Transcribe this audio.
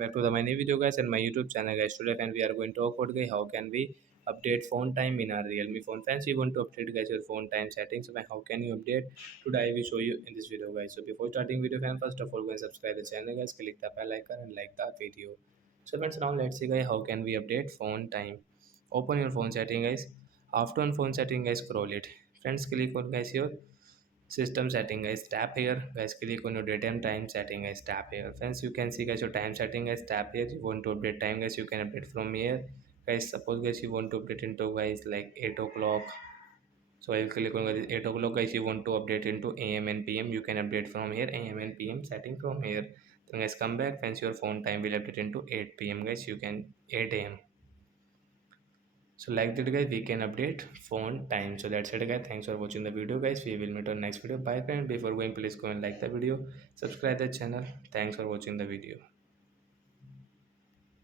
back to the my new video guys and my YouTube channel guys. Today and we are going to talk about guys how can we update phone time in our Realme phone. Fans, you want to update guys your phone time settings. So how can you update? Today I will show you in this video guys. So before starting video fan, first of all go and subscribe the channel guys, click the bell icon and like the video. So friends, now let's see guys how can we update phone time. Open your phone setting guys. After on phone setting guys, scroll it. Friends, click on guys your system setting guys, tap here guys, click on your daytime time setting guys, tap here. Friends, you can see guys your time setting guys, tap here. You want to update time guys, you can update from here guys. Suppose guys you want to update into guys like 8 o'clock, so I will click on guys 8 o'clock guys. You want to update into am and pm, you can update from here am and pm setting from here. Then guys come back. Friends, your phone time will update into 8 p.m guys, you can 8 a.m. So like that guys, we can update phone time. So that's it guys, thanks for watching the video guys. We will meet on next video. Bye friend. Before going, please go and like the video, subscribe the channel. Thanks for watching the video.